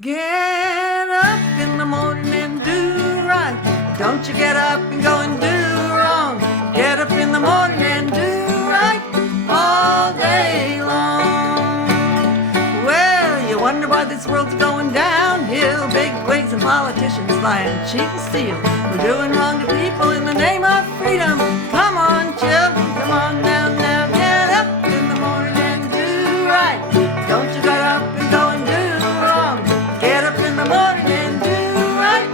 Get up in the morning and do right. Don't you get up and go and do wrong. Get up in the morning and do right all day long. Well, you wonder why this world's going downhill. Big wigs and politicians lying cheap and steal. We're doing wrong to people in the name of freedom. Come on, children, come on now, now. Get up in the morning and do right. Don't you get up and go and do wrong. Get up in the morning and do right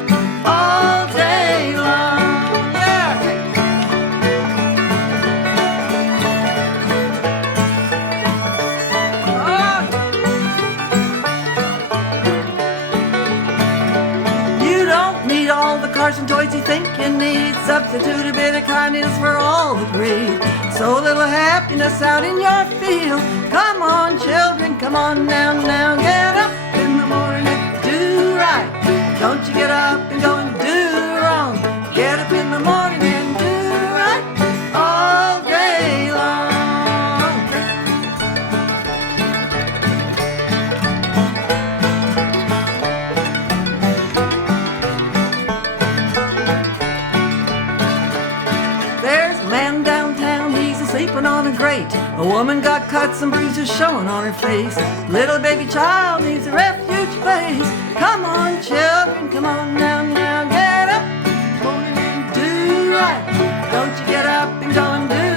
all day long. Yeah. You don't need all the cars and toys you think you need. Substitute a bit of kindness for all the greed. So little happiness out in your field. Come on, children, come on now, now. Get up in the morning and do right. Don't you get up and go and do wrong. Get up in the morning and do right all day long. There's a man downtown, he's sleeping on a grate. A woman got cuts and bruises showing on her face. Little baby child needs a refuge place. Come on, children, come on now, now. Get up in the morning and do right. Don't you get up and go and do